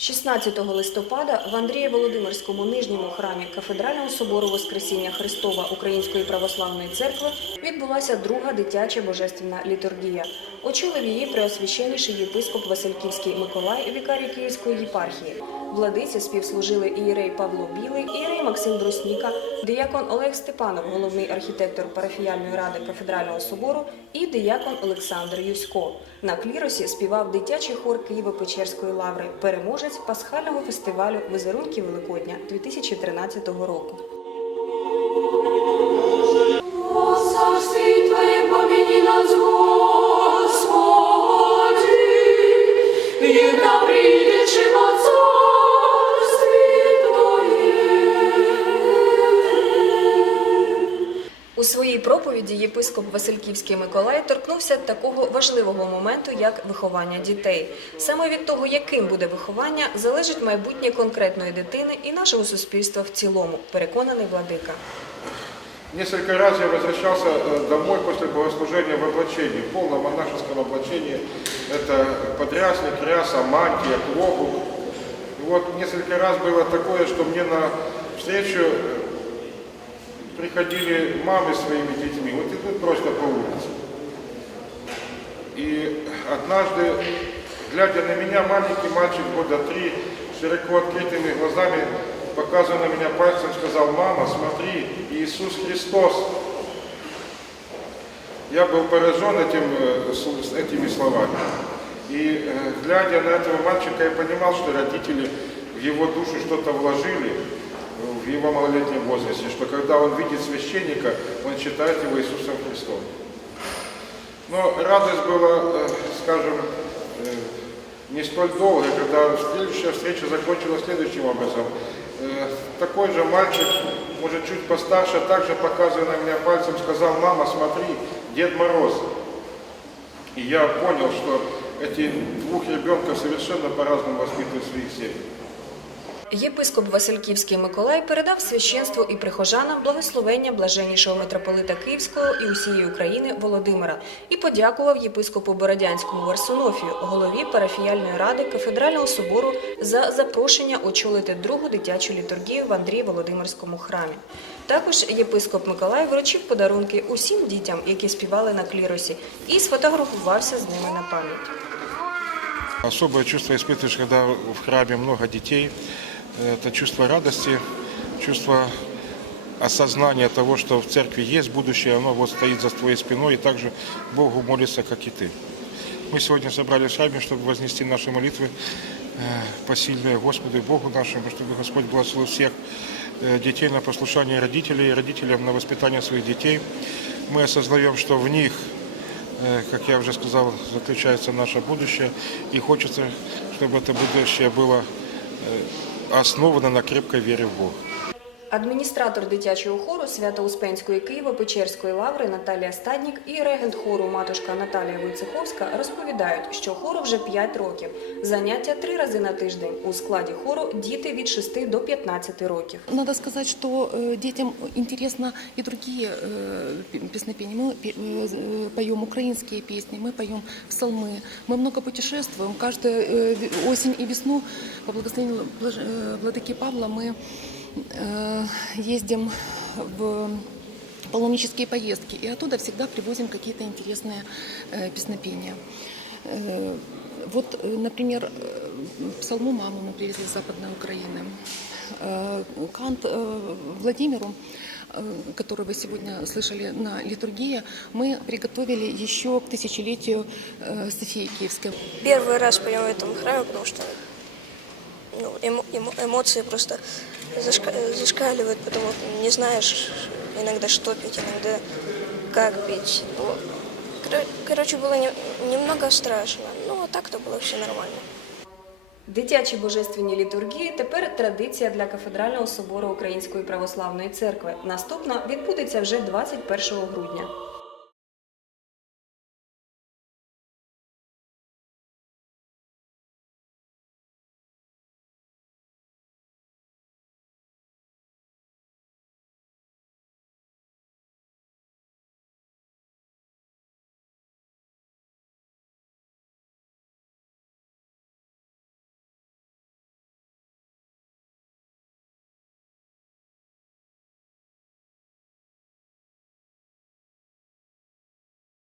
16 листопада в Андрія Володимирському нижньому храмі кафедрального собору Воскресіння Христова Української православної церкви відбулася друга дитяча божественна літургія. Очолив її преосвященніший єпископ Васильківський Миколай, вікарій Київської єпархії. Владиці співслужили ієрей Павло Білий, ієрей Максим Брусніка, диякон Олег Степанов, головний архітектор парафіяльної ради кафедрального собору, і диякон Олександр Юсько. На кліросі співав дитячий хор Києво-Печерської лаври, переможець пасхального фестивалю Визерунки Великодня 2013 року. У своїй проповіді єпископ Васильківський Миколай торкнувся такого важливого моменту, як виховання дітей. Саме від того, яким буде виховання, залежить майбутнє конкретної дитини і нашого суспільства в цілому, переконаний владика. Несколько раз я возвращался э, домой после богослужения в облачении, в полном монашеском облачении. Это подрясник, ряса, мантия, клобук. И вот несколько раз было такое, что мне на встречу э, приходили мамы своими детьми, вот идут просто по улице. И однажды, глядя на меня, маленький мальчик года три, широко открытыми глазами, показывая на меня пальцем, сказал, мама, смотри, Иисус Христос. Я был поражен этим, э, этими словами. И э, глядя на этого мальчика, я понимал, что родители в его душу что-то вложили э, в его малолетнем возрасте, что когда он видит священника, он считает его Иисусом Христом. Но радость была, э, скажем, не столь долгая, когда следующая встреча закончилась следующим образом. Э, Такой же мальчик, может чуть постарше, также показывая на меня пальцем, сказал, мама, смотри, Дед Мороз. И я понял, что эти двух ребенков совершенно по-разному воспитывают своих семей. Єпископ Васильківський Миколай передав священству і прихожанам благословення блаженнішого митрополита Київського і усієї України Володимира і подякував єпископу Бородянському Варсунофію, голові парафіяльної ради кафедрального собору за запрошення очолити другу дитячу літургію в Андрії Володимирському храмі. Також єпископ Миколай вручив подарунки усім дітям, які співали на кліросі, і сфотографувався з ними на пам'ять. Особое чувство испытываешь, когда в храме много детей. Это чувство радости, чувство осознания того, что в церкви есть будущее, оно вот стоит за твоей спиной, и также Богу молится, как и ты. Мы сегодня собрались в храме, чтобы вознести наши молитвы э, посильные Господу и Богу нашему, чтобы Господь благословил всех э, детей на послушание родителей, родителям на воспитание своих детей. Мы осознаем, что в них Э, как я уже сказал, заключается наше будущее. И хочется, чтобы это будущее было основано на крепкой вере в Бога. Адміністратор дитячого хору Свято-Успенської Києво-Печерської лаври Наталія Стаднік і регент хору матушка Наталія Войцеховська розповідають, що хору вже 5 років. Заняття три рази на тиждень. У складі хору діти від 6 до 15 років. Надо сказать, что э, детям интересно и другие э, пе- песнопения. Мы пе- э, поем украинские песни, мы поем псалмы, мы много путешествуем. Каждую э, ве- осень и весну по благословению блаж- э, владыки Павла мы э, ездим в паломнические поездки, и оттуда всегда привозим какие-то интересные э, песнопения. Э, Вот, э, например, э, псалму «Маму» мы привезли с Западной Украины. Э, Кант э, Владимиру, э, которого сегодня слышали на литургии, мы приготовили еще к тысячелетию э, Софии Киевской. Первый раз поем в этом храме, потому что ну, эмо- эмо- эмоции просто зашка- э, зашкаливают, потому что не знаешь иногда, что петь, иногда как петь. Ну, кор- короче, было не- немного страшно, ну а так-то было все нормально. Дитячі божественні літургії тепер традиція для кафедрального собору Української православної церкви. Наступна відбудеться вже 21 грудня.